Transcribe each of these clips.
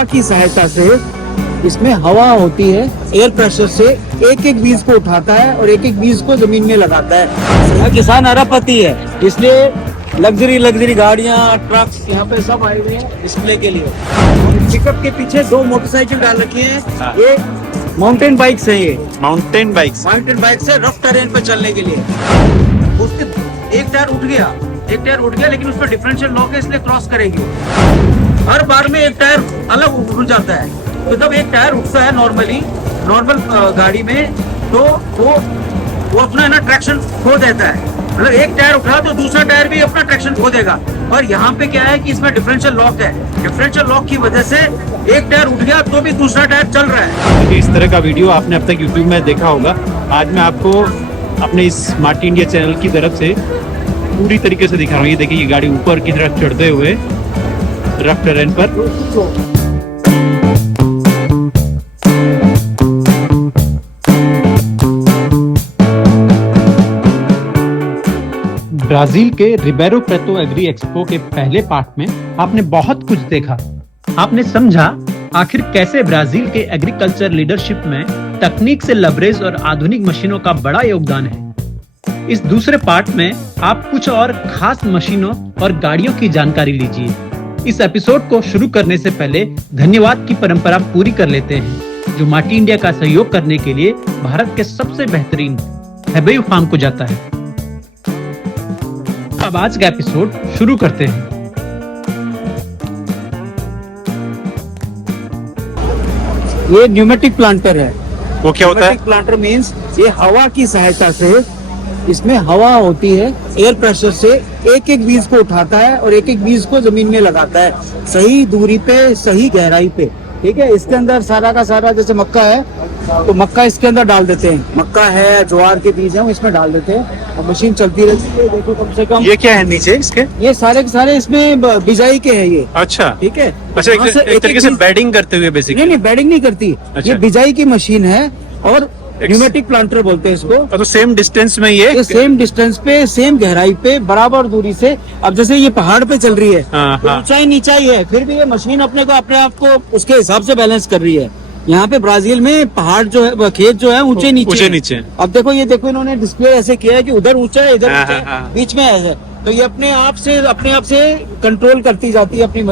हवा की सहायता से, इसमें हवा होती है, एयर प्रेशर से एक एक बीज को उठाता है और एक एक बीज को जमीन में लगाता है। यहाँ किसान अरबपति है, इसलिए लग्जरी गाड़ियाँ, ट्रक्स यहाँ पे सब आए हुए हैं डिस्प्ले के लिए। पिकअप के पीछे 2 मोटरसाइकिल डाल रखी है। ये माउंटेन बाइक्स है, ये माउंटेन बाइक्स है रफ टेरेन पे चलने के लिए। उसके एक टायर उठ गया लेकिन उसमें डिफरेंशियल लॉक है, इसलिए क्रॉस करेगी। हर बार में एक टायर अलग उठ जाता है, तो जब एक टायर उठता है नॉर्मल गाड़ी में, तो वो अपना ना ट्रैक्शन खो देता है। मतलब एक टायर उठा तो दूसरा टायर भी अपना ट्रैक्शन खो देगा। और यहाँ पे क्या है कि इसमें डिफरेंशियल लॉक है, डिफरेंशियल लॉक की वजह से एक टायर उठ गया तो भी दूसरा टायर चल रहा है। इस तरह का वीडियो आपने अब तक यूट्यूब में देखा होगा। आज मैं आपको अपने इस स्मार्ट इंडिया चैनल की तरफ से पूरी तरीके से दिखा रहा हूँ। ये देखिए, ये गाड़ी ऊपर की तरफ चढ़ते हुए रफ टेरेन पर। ब्राजील के रिबेरो प्रेटो एग्री एक्सपो के पहले पार्ट में आपने बहुत कुछ देखा। आपने समझा आखिर कैसे ब्राजील के एग्रीकल्चर लीडरशिप में तकनीक से लबरेज और आधुनिक मशीनों का बड़ा योगदान है। इस दूसरे पार्ट में आप कुछ और खास मशीनों और गाड़ियों की जानकारी लीजिए। इस एपिसोड को शुरू करने से पहले धन्यवाद की परंपरा पूरी कर लेते हैं, जो माटी इंडिया का सहयोग करने के लिए भारत के सबसे बेहतरीन हैबेयू फार्म को जाता है। अब आज का एपिसोड शुरू करते हैं। ये न्यूमेटिक प्लांटर है। वो क्या होता है? न्यूमेटिक प्लांटर मींस ये हवा की सहायता से, इसमें हवा होती है, एयर प्रेशर से एक एक बीज को उठाता है और एक एक बीज को जमीन में लगाता है, सही दूरी पे, सही गहराई पे। ठीक है, इसके अंदर सारा का सारा, जैसे मक्का है तो मक्का इसके अंदर डाल देते हैं, मक्का है, ज्वार के बीज हैं, वो इसमें डाल देते हैं और मशीन चलती रहती है। देखो कम से कम ये क्या है नीचे इसके? ये सारे के सारे इसमें बिजाई के हैं ये। अच्छा, ठीक है। अच्छा, एक तरीके से बेडिंग करते हुए बेसिकली। नहीं, बेडिंग नहीं करती। अच्छा। ये बिजाई की मशीन है और न्यूमेटिक प्लांटर बोलते हैं इसको। तो सेम डिस्टेंस में ये सेम डिस्टेंस पे, सेम गहराई पे, बराबर दूरी से। अब जैसे ये पहाड़ पे चल रही है, तो ऊंचाई नीचाई है, फिर भी ये मशीन अपने आप को उसके हिसाब से बैलेंस कर रही है। यहाँ पे ब्राजील में पहाड़ जो है, खेत जो है ऊंचे नीचे। अब देखो इन्होंने डिस्प्ले ऐसे किया है कि उधर ऊंचा है, इधर ऊंचा है, बीच में ऐसे। तो ये अपने आप से कंट्रोल करती जाती है अपनी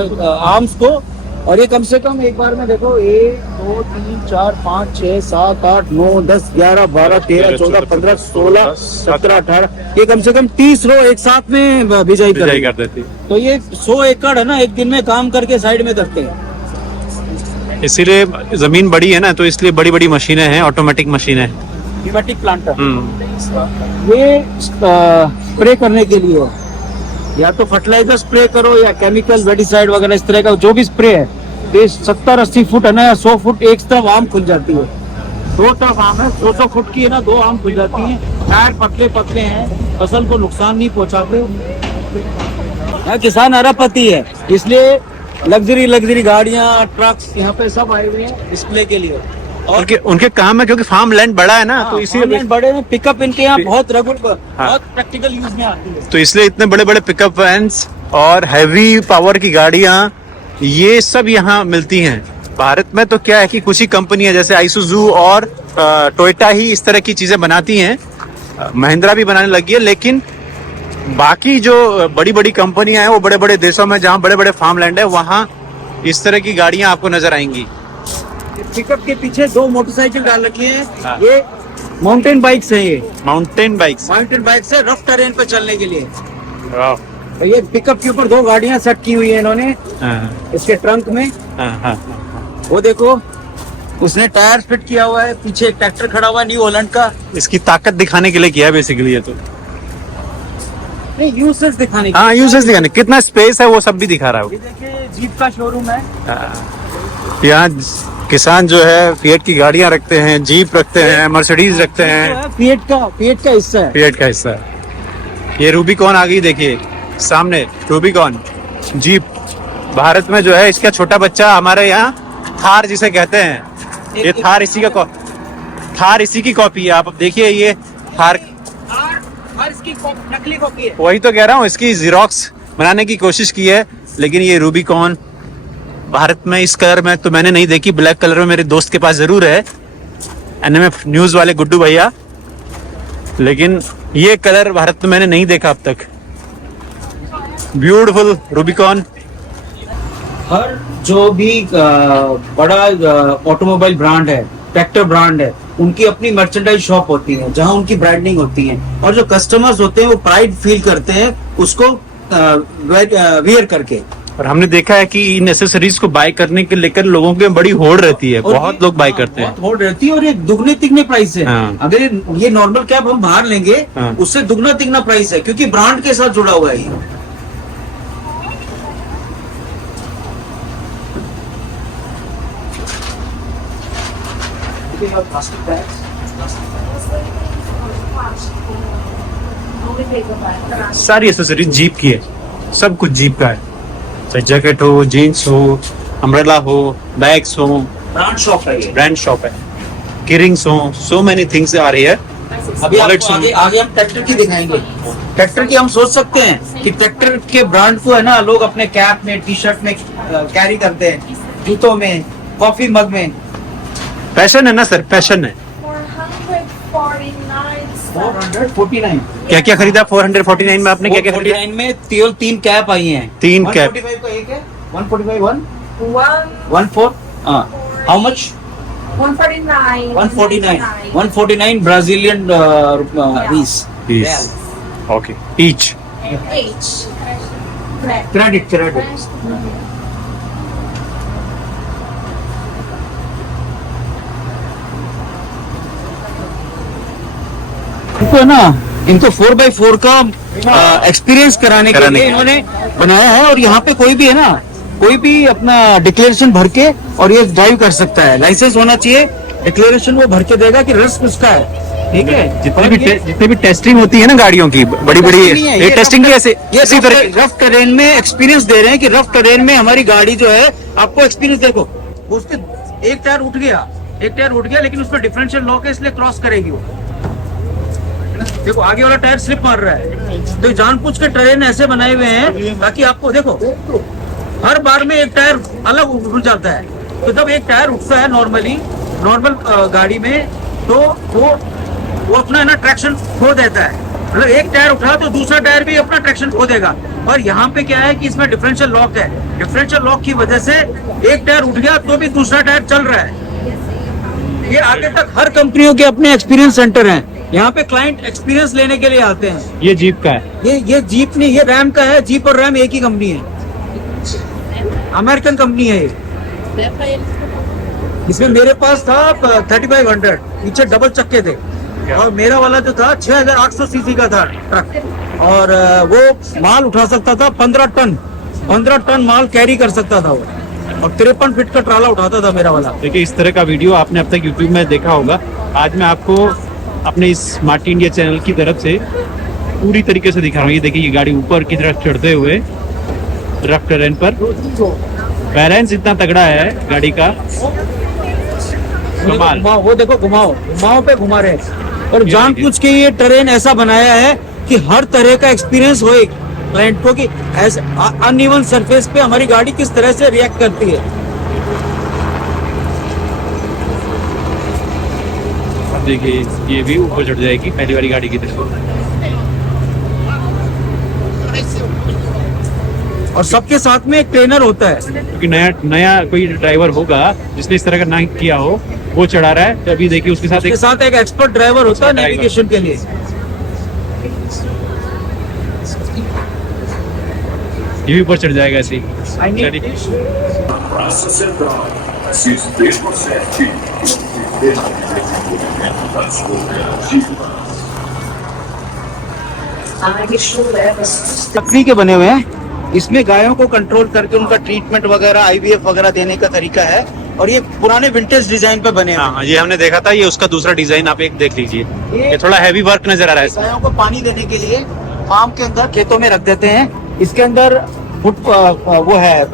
आर्म्स को। और ये कम से कम एक बार में देखो 1 2 3 4 5 6 7 8 9 10 11 12 13 14 15 16 17 18, ये कम से कम 30 रो एक साथ में बिजाई कर देती। तो ये 100 एकड़ है ना, एक दिन में काम करके साइड में करते हैं। इसीलिए जमीन बड़ी है ना, तो इसलिए बड़ी बड़ी मशीनें हैं, ऑटोमेटिक मशीनें। न्यूमेटिक प्लांटर ये स्प्रे करने के लिए, या तो फर्टिलाइजर स्प्रे करो या केमिकल वेडिसाइड वगैरह, इस तरह का जो भी स्प्रे है। ये 70-80 फुट है ना, या 100 फुट एक तरफ आम खुल जाती है, 2 तरफ आम है, 100 फुट की है ना, 2 आम खुल जाती है। टायर पतले हैं, फसल को नुकसान नहीं पहुंचाते। यहाँ किसान अरबपति है, इसलिए लग्जरी गाड़ियाँ, ट्रक्स यहाँ पे सब आए हुए हैं डिस्प्ले के लिए। और उनके काम है, क्योंकि फार्म लैंड बड़ा है ना, तो इसीलिए बड़े में पिकअप इनके यहाँ बहुत रेगुलर, बहुत प्रैक्टिकल यूज में आती है। तो इसलिए इतने बड़े बड़े पिकअप वैन्स और हैवी पावर की गाड़ियां, ये सब यहाँ मिलती हैं। भारत में तो क्या है कि कुछ ही कंपनियां जैसे आइसुजू और टोयोटा ही इस तरह की चीजें बनाती हैं। महिंद्रा भी बनाने लगी है, लेकिन बाकी जो बड़ी बड़ी कंपनियां हैं वो बड़े बड़े देशों में, जहाँ बड़े बड़े फार्म लैंड है, वहाँ इस तरह की गाड़ियां आपको नजर आएंगी। पिकअप के पीछे 2 मोटरसाइकिल डाल रखी हैं। ये माउंटेन बाइक्स हैं, ये माउंटेन बाइक्स है रफ टेरेन पे चलने के लिए। तो ये पिकअप के ऊपर 2 गाड़ियां सेट की हुई है इन्होंने इसके ट्रंक में। वो देखो, उसने टायर फिट किया हुआ है, पीछे एक ट्रैक्टर खड़ा हुआ है न्यू हॉलैंड का। इसकी ताकत दिखाने के लिए किया है बेसिकली ये तो। नहीं, यूसेज दिखाने। हाँ, यूसेज दिखाने, कितना स्पेस है वो सब भी दिखा रहा है। ये देखिए, जीप का शोरूम है। यहाँ किसान जो है फिएट की गाड़ियां रखते हैं, जीप रखते हैं, मर्सिडीज रखते हैं। फिएट का हिस्सा है। फिएट का हिस्सा है। ये रूबिकॉन आ गई, देखिए सामने रूबिकॉन जीप। भारत में जो है इसका छोटा बच्चा हमारे यहाँ थार जिसे कहते हैं, ये थार इसी की कॉपी है। आप देखिए, ये थार इसकी नकली कॉपी है। वही तो कह रहा हूँ, इसकी जीरोक्स बनाने की कोशिश की है, लेकिन ये रूबिकॉन भारत में इस कलर में तो मैंने नहीं देखी, ब्लैक कलर में मेरे दोस्त के पास जरूर है, एनएमएफ न्यूज वाले गुड्डू भैया, लेकिन ये कलर भारत में मैंने नहीं देखा अब तक। Beautiful Rubicon. हर जो भी बड़ा ऑटोमोबाइल ब्रांड है, ट्रैक्टर ब्रांड है, उनकी अपनी मर्चेंडाइज शॉप होती है जहां उनकी ब्रांडिंग होती है, और जो कस्टमर्स होते हैं वो प्राइड फील करते हैं उसको वियर करके। और हमने देखा है कि इन एसेसरीज को बाय करने के लेकर लोगों के बड़ी होड़ रहती है, और बहुत लोग बाय करते हैं। बहुत होड़ रहती है, और ये दुगने तिगने प्राइस है। हाँ। अगर ये नॉर्मल कैब हम बाहर लेंगे हाँ। उससे दुगना तिगना प्राइस है, क्योंकि ब्रांड के साथ जुड़ा हुआ है ये। सारी एसेसरीज जीप की है, सब कुछ जीप का है, चाहे जैकेट हो, जीन्स हो, अम्ब्रेला हो, बैग्स हो, ब्रांड शॉप है ये। ब्रांड शॉप है, कीरिंग्स हो, so many things are here. अभी Wallets आपको होंगे। आगे आगे हम ट्रैक्टर की दिखाएंगे। ट्रैक्टर की हम सोच सकते हैं कि ट्रैक्टर के ब्रांड को है ना लोग अपने कैप में, टी शर्ट में कैरी करते हैं, जूतों में, कॉफी मग में। फैशन है ना सर, फैशन है। 449 क्या क्या खरीदा 449 में आपने? क्या क्या खरीदा? 449 में केवल 3 कैप आई हैं। 3 कैप। 145 का एक है, 145 14 how much? 149 Brazilian reais. Okay, each. Credit इनको है ना, इनको 4x4 का एक्सपीरियंस कराने के लिए इन्होंने बनाया है। और यहाँ पे कोई भी है ना, कोई भी अपना डिक्लेरेशन भर के और ये ड्राइव कर सकता है। लाइसेंस होना चाहिए, डिक्लेरेशन वो भर के देगा कि रस किसका है, ठीक है। जितनी भी टेस्टिंग होती है ना गाड़ियों की, बड़ी बड़ी, ये टेस्टिंग की ऐसे इसी तरह रफ टेरेन में एक्सपीरियंस दे रहे हैं कि रफ टेरेन में हमारी गाड़ी जो है, आपको एक्सपीरियंस देखो, उसके एक टायर उठ गया लेकिन उसमें डिफरेंशियल लॉक है, इसलिए क्रॉस करेगी वो। देखो आगे वाला टायर स्लिप मार रहा है, तो जानबूझ के ट्रेन ऐसे बनाए हुए हैं ताकि आपको देखो हर बार में एक टायर अलग उठ जाता है। तो जब एक टायर उठता है नॉर्मल गाड़ी में, तो वो अपना ना ट्रैक्शन खो देता है। मतलब एक टायर उठा तो दूसरा टायर भी अपना ट्रैक्शन खो देगा। और यहाँ पे क्या है कि इसमें डिफरेंशियल लॉक है, डिफरेंशियल लॉक की वजह से एक टायर उठ गया तो भी दूसरा टायर चल रहा है। ये आगे तक हर कंपनियों के अपने एक्सपीरियंस सेंटर हैं। यहाँ पे क्लाइंट एक्सपीरियंस लेने के लिए आते हैं। ये जीप का है, ये जीप नहीं, ये रैम का है। जीप और रैम एक ही कंपनी है, अमेरिकन कंपनी है ये। इसमें मेरे पास था 3500, पीछे डबल चक्के थे, और मेरा वाला जो था 6800 सीसी का था ट्रक, और वो माल उठा सकता था 15 टन माल कैरी कर सकता था वो, और 53 फीट का ट्राला उठाता था मेरा वाला। देखिए इस तरह का वीडियो आपने अब तक यूट्यूब में देखा होगा। आज मैं आपको अपने इस स्मार्टी इंडिया चैनल की तरफ से पूरी तरीके से दिखा रहा हूँ। ये देखिए, ये गाड़ी ऊपर की तरफ चढ़ते हुए रफ टेरेन पर, बैलेंस इतना तगड़ा है गाड़ी का, कमाल। वो देखो घुमाओ पे घुमा रहे हैं। और जानबूझ के ये ट्रेन ऐसा बनाया है कि हर तरह का एक्सपीरियंस हो एक क्लाइंट को, कि ऐसे अनइवन सरफेस पे हमारी गाड़ी किस तरह से रिएक्ट करती है। देखिए ये भी ऊपर चढ़ जाएगी पहली वाली गाड़ी की तरह। और सबके साथ में एक ट्रेनर होता है, क्योंकि नया कोई ड्राइवर होगा जिसने इस तरह का ना किया हो, वो चढ़ा रहा है, तो अभी देखिए उसके साथ एक एक्सपर्ट ड्राइवर होता है नेविगेशन के लिए। ये भी ऊपर चढ़ जाएगा ऐसे ही। लकड़ी के बने हुए हैं, इसमें गायों को कंट्रोल करके उनका ट्रीटमेंट वगैरह, IVF वगैरह देने का तरीका है। और ये पुराने विंटेज डिजाइन पे बने हैं। हाँ, ये हमने देखा था, ये उसका दूसरा डिजाइन आप एक देख लीजिए। ये थोड़ा हैवी वर्क नजर आ रहा है। गायों को पानी देने के लिए फार्म के अंदर, खेतों में रख देते हैं। इसके अंदर वो है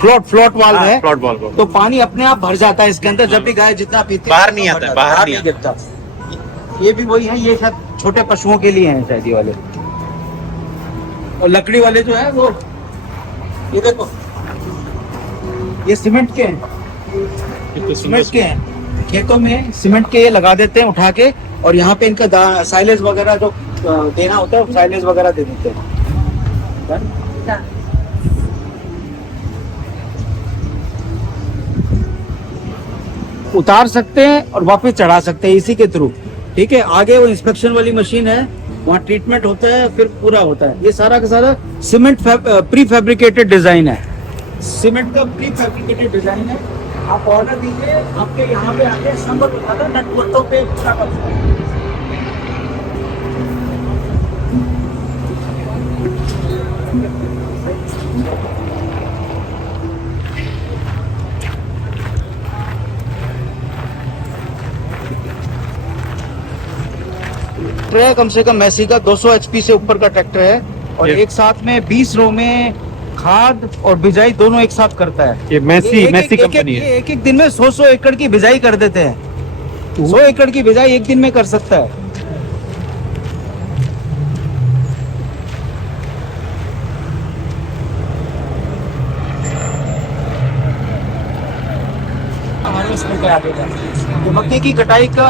फ्लोट वाल्व है, फ्लोट वाल्व, तो पानी अपने आप भर जाता है इसके अंदर। जब भी गाय जितना पीती है बाहर नहीं आता, बाहर नहीं गिरता। ये भी वही है, ये सब छोटे पशुओं के लिए हैं शायद ये वाले। और लकड़ी वाले जो है वो, ये देखो ये सीमेंट के हैं, कितने सीमेंट सुंदर के हैं। खेतों में सीमेंट के ये लगा देते हैं उठा के, और यहाँ पे इनका साइलेज वगैरह जो देना होता है, साइलेज वगैरह दे देते हैं। उतार सकते हैं और वापस चढ़ा सकते हैं इसी के थ्रू। ठीक है, आगे वो इंस्पेक्शन वाली मशीन है, वहाँ ट्रीटमेंट होता है, फिर पूरा होता है। ये सारा का सारा सीमेंट प्री फैब्रिकेटेड डिजाइन है, सीमेंट का प्री फैब्रिकेटेड डिजाइन है। आप ऑर्डर दीजिए, आपके यहाँ पे आके नंबर बताता है, नेटवर्कों पे पूरा करता है। ट्रैक्टर है कम से कम मैसी का 200 HP से ऊपर का ट्रैक्टर है, और ये- एक साथ में 20 रो में खाद और बिजाई दोनों एक साथ करता है। ये मैसी कंपनी है। एक एक दिन में 100 एकड़ की बिजाई कर देते हैं। 100 एकड़ की बिजाई एक दिन में कर सकता है। हार्वेस्टर के आगे का, जो मक्के की कटाई का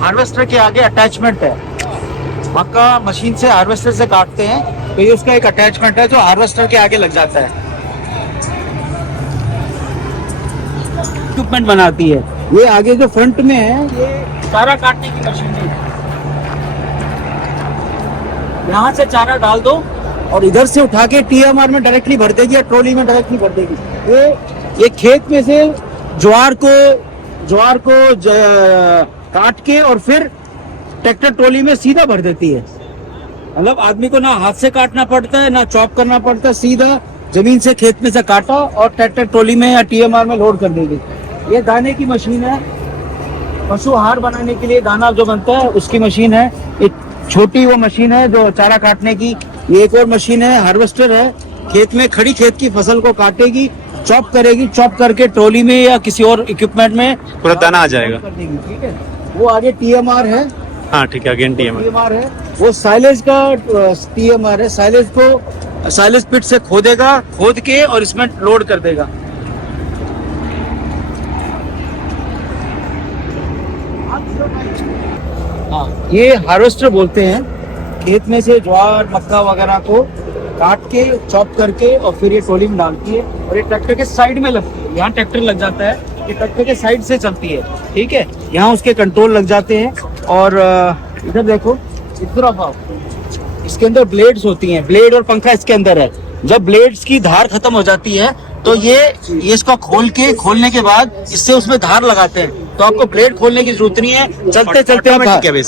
हार्वेस्टर के आगे अटैचमेंट है। मक्का मशीन से हार्वेस्टर से काटते हैं, तो ये उसका एक अटैचमेंट है जो हार्वेस्टर के आगे लग जाता है। इक्विपमेंट बनाती है। ये आगे जो फ्रंट में है, ये चारा काटने की मशीन है। यहाँ से चारा डाल दो और इधर से उठा के TMR में डायरेक्टली भर देगी या ट्रॉली में डायरेक्टली भर देगी। ये खेत में से ज्वार को काट के और फिर ट्रैक्टर ट्रॉली में सीधा भर देती है। मतलब आदमी को ना हाथ से काटना पड़ता है, ना चॉप करना पड़ता है, सीधा जमीन से खेत में से काटा और ट्रैक्टर ट्रॉली में या TMR में लोड कर देगी। ये दाने की मशीन है, पशु आहार बनाने के लिए दाना जो बनता है उसकी मशीन है। एक छोटी वो मशीन है जो चारा काटने की। ये एक और मशीन है, हार्वेस्टर है, खेत में खड़ी खेत की फसल को काटेगी, चॉप करेगी, चॉप करके ट्रॉली में या किसी और इक्विपमेंट में पूरा दाना आ जाएगा। कर देगी। ठीक है, वो आगे TMR है। हाँ ठीक है, अगेन TMR। TMR है, वो साइलेज का TMR है। साइलेज को साइलेज पिट से खोदेगा, खोद के और इसमें लोड कर देगा। हाँ, ये हार्वेस्टर बोलते हैं। खेत में से ज्वार मक्का वगैरह को काट के चॉप करके और फिर ये ट्रॉली में डालती है, और ये ट्रैक्टर के साइड में लगती है। यहाँ ट्रैक्टर लग जाता है, ये ट्रैक्टर के साइड से चलती है। ठीक है, यहाँ उसके कंट्रोल लग जाते हैं। और इधर देखो, इधर आओ, इसके अंदर ब्लेड्स होती हैं, ब्लेड और पंखा इसके अंदर है। जब ब्लेड्स की धार खत्म हो जाती है तो ये इसको खोलने के बाद इससे उसमें धार लगाते हैं, तो आपको ब्लेड खोलने की जरूरत नहीं है, चलते चलते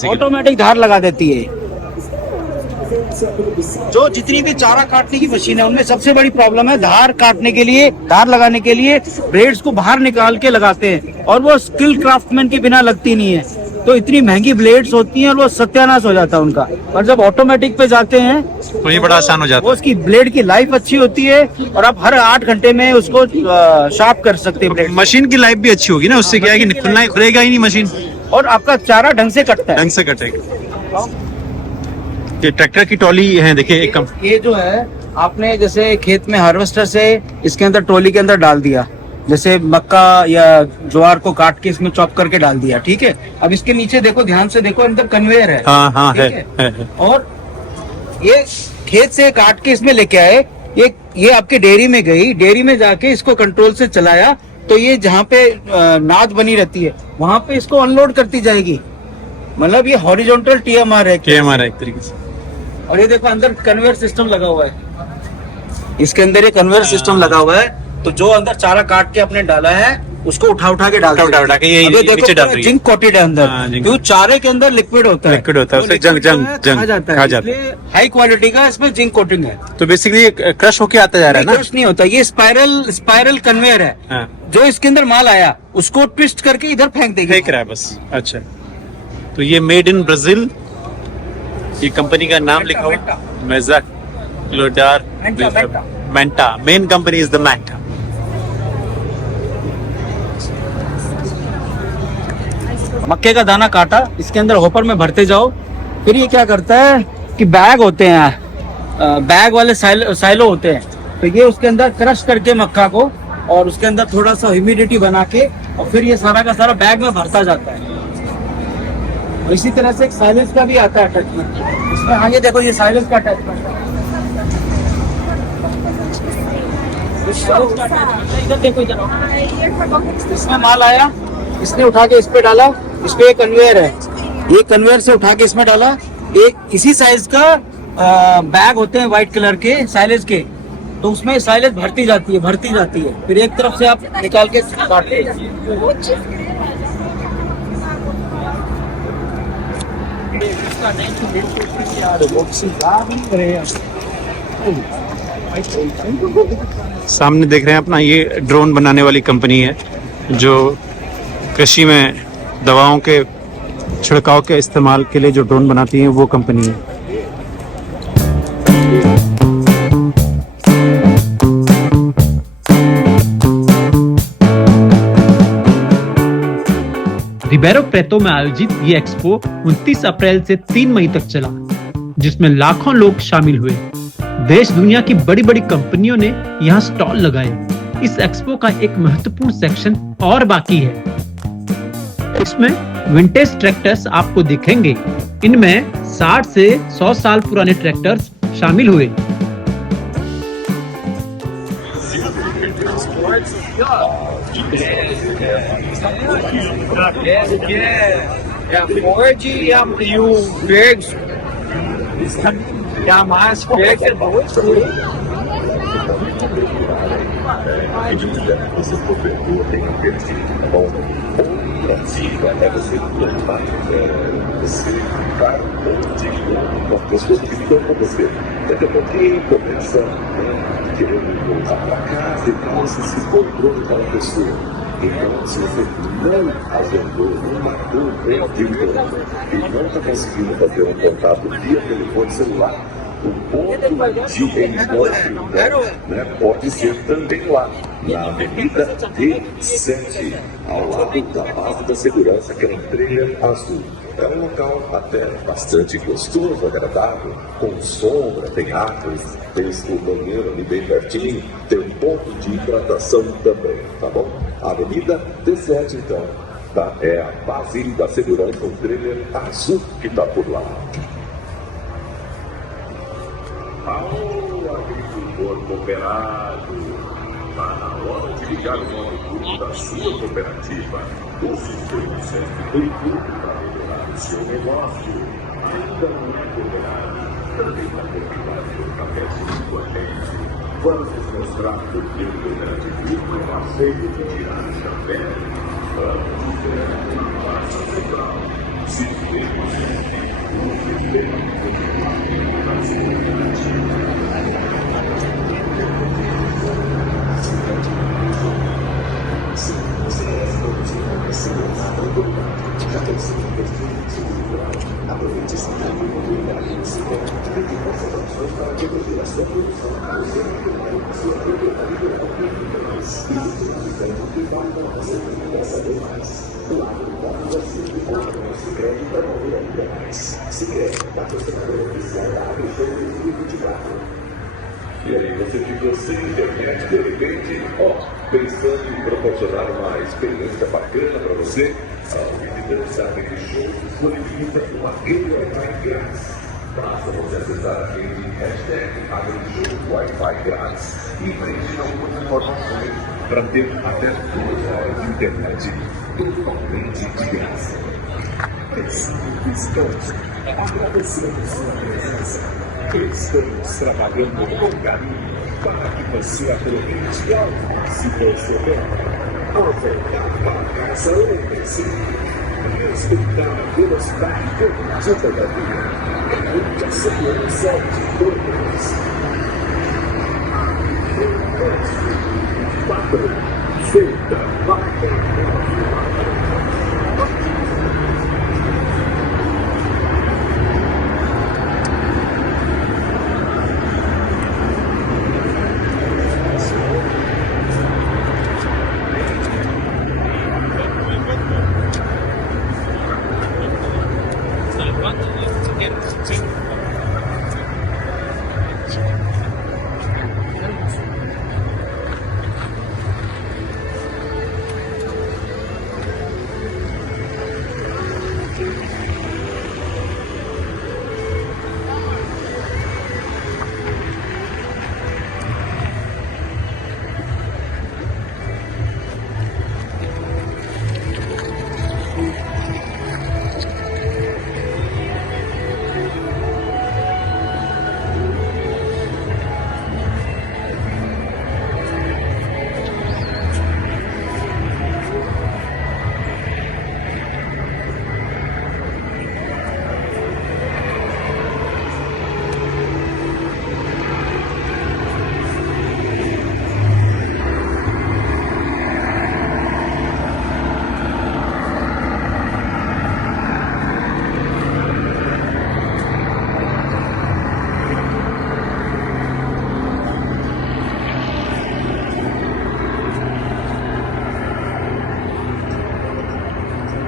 ऑटोमेटिक धार लगा देती है। जो जितनी भी चारा काटने की मशीन है उनमें सबसे बड़ी प्रॉब्लम है धार काटने के लिए, धार लगाने के लिए ब्लेड्स को बाहर निकाल के लगाते हैं, और वो स्किल क्राफ्टमैन के बिना लगती नहीं है। तो इतनी महंगी ब्लेड्स होती हैं और वो सत्यानाश हो जाता है उनका। पर जब ऑटोमेटिक पे जाते हैं तो ये बड़ा आसान हो जाता वो उसकी ब्लेड की लाइफ अच्छी होती है, और आप हर 8 घंटे में उसको शार्प कर सकते हैं है। ब्लेड। मशीन की लाइफ भी अच्छी होगी ना, उससे क्या है कि खुलेगा ही नहीं मशीन, और आपका चारा ढंग से कटता है। ढंग से कटेगा। ये ट्रैक्टर की ट्रॉली है, देखिए एक कम। ये जो है आपने जैसे खेत में हार्वेस्टर से इसके अंदर ट्रॉली के अंदर डाल दिया, जैसे मक्का या ज्वार को काट के इसमें चॉप करके डाल दिया। ठीक है, अब इसके नीचे देखो, ध्यान से देखो, अंदर कन्वेयर है। हाँ हाँ ठीक है। और ये खेत से काट के इसमें लेके आए, ये आपके डेयरी में गई, डेयरी में जाके इसको कंट्रोल से चलाया, तो ये जहाँ पे नाद बनी रहती है वहां पे इसको अनलोड करती जाएगी। मतलब ये हॉरिजॉन्टल TMR है। TMR है एक तरीके से। और ये देखो अंदर कन्वेयर सिस्टम लगा हुआ है, इसके अंदर ये कन्वेयर सिस्टम लगा हुआ है। तो जो अंदर चारा काट के अपने डाला है उसको उठा के डाल उठा के ये नीचे डाल रही है। जिंक कोटेड है अंदर, हाँ, जिंक। क्योंकि चारे के अंदर लिक्विड होता है, उससे जंग खा जाता है, इसलिए हाई क्वालिटी का इसमें जिंक कोटिंग है। तो बेसिकली क्रश होके आता जा रहा है ना। क्रश नहीं होता, ये स्पाइरल कन्वेयर है। हाँ। जो इसके अंदर माल आया उसको ट्विस्ट करके इधर फेंक देगी। फेंक रहा है बस। अच्छा, तो ये मेड इन ब्राजील, ये कंपनी का नाम लिखा हुआ मेजा क्लोडार मेंटा। मेन कंपनी इज द मेंटा। मक्के का दाना काटा, इसके अंदर होपर में भरते जाओ। फिर ये क्या करता है कि बैग होते हैं, बैग वाले साइलो होते हैं, तो ये उसके अंदर क्रश करके मक्का को और उसके अंदर थोड़ा सा ह्यूमिडिटी बना के और फिर ये सारा का सारा बैग में भरता जाता है। और इसी तरह से एक साइलेंस का भी आता है अटैचमेंट, इसमें आगे देखो ये साइलेंस का अटैचमेंट है। इधर देखो, इधर इसमें माल आया, इसने उठा के इस पे डाला, इस पे एक कन्वेयर है, ये कन्वेयर से उठा के इसमें डाला। एक इसी साइज का बैग होते हैं व्हाइट कलर के साइलेज के, तो उसमें साइलेज भरती जाती है, फिर एक तरफ से आप निकाल के काटते हैं। सामने देख रहे हैं अपना ये ड्रोन बनाने वाली कंपनी है जो कृषि में दवाओं के छिड़काव के इस्तेमाल के लिए जो ड्रोन बनाती है वो कंपनी है। रिबेरो प्रेतो में आयोजित ये एक्सपो 29 अप्रैल से 3 मई तक चला, जिसमें लाखों लोग शामिल हुए। देश दुनिया की बड़ी बड़ी कंपनियों ने यहाँ स्टॉल लगाए। इस एक्सपो का एक महत्वपूर्ण सेक्शन और बाकी है। इसमें विंटेज ट्रैक्टर्स आपको दिखेंगे। इनमें 60 से 100 साल पुराने ट्रैक्टर्स शामिल हुए। É você plantar, você ficar com as pessoas que estão com você. Daqui a pouquinho começa querendo voltar para casa e tal, você se encontrou com aquela pessoa. Então, se você não agendou, não marcou um tempo e não está conseguindo fazer um contato via telefone celular, o ponto de encontro, né, pode ser também lá, na Avenida D7, ao lado da base da segurança, que é um trailer azul. É um local até bastante gostoso, agradável, com sombra, tem árvores, tem o banheiro ali bem pertinho, tem um ponto de hidratação também, tá bom? Avenida D7, então, tá? É a base da segurança, um trailer azul que está por lá. Alô, agricultor cooperado, está na hora de ligar o modo da sua cooperativa. O sistema serve tem tudo para melhorar o seu negócio. Ainda não é cooperado, também está convidado pelo cafezinho com a gente. Vamos mostrar por que o cooperativismo é parceiro de tirar o chapéu. Vamos ver na Praça Central. Sistema serve, o sistema aproveite esse tempo e oportunidade de se ter que fazer ações para reduzir a sua produção, a sua propriedade. E vai para você saber mais. O agro vai ser o Sicredi para mover ainda mais. Sicredi, patrocinador oficial da AgriShow 2024. E aí você ficou sem internet de repente? Pensando em proporcionar uma experiência bacana para você? A Unidade da AgriShow disponibiliza uma rede Wi-Fi grátis. Basta você acessar a rede #AgriShow Wi-Fi grátis e preencher algumas informações para ter até 2 horas de internet totalmente de graça. Pensando distante, agradecendo sua presença. Estamos trabalhando com carinho para que você aproveite ao máximo o seu tempo. Ao voltar para casa lembre-se, respeitar a velocidade permitida da via é muita segurança de todos. 4, feita, vai.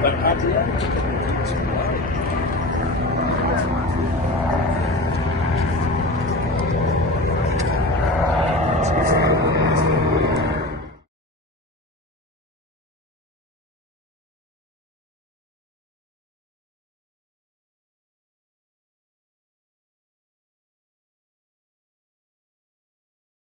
बना दिया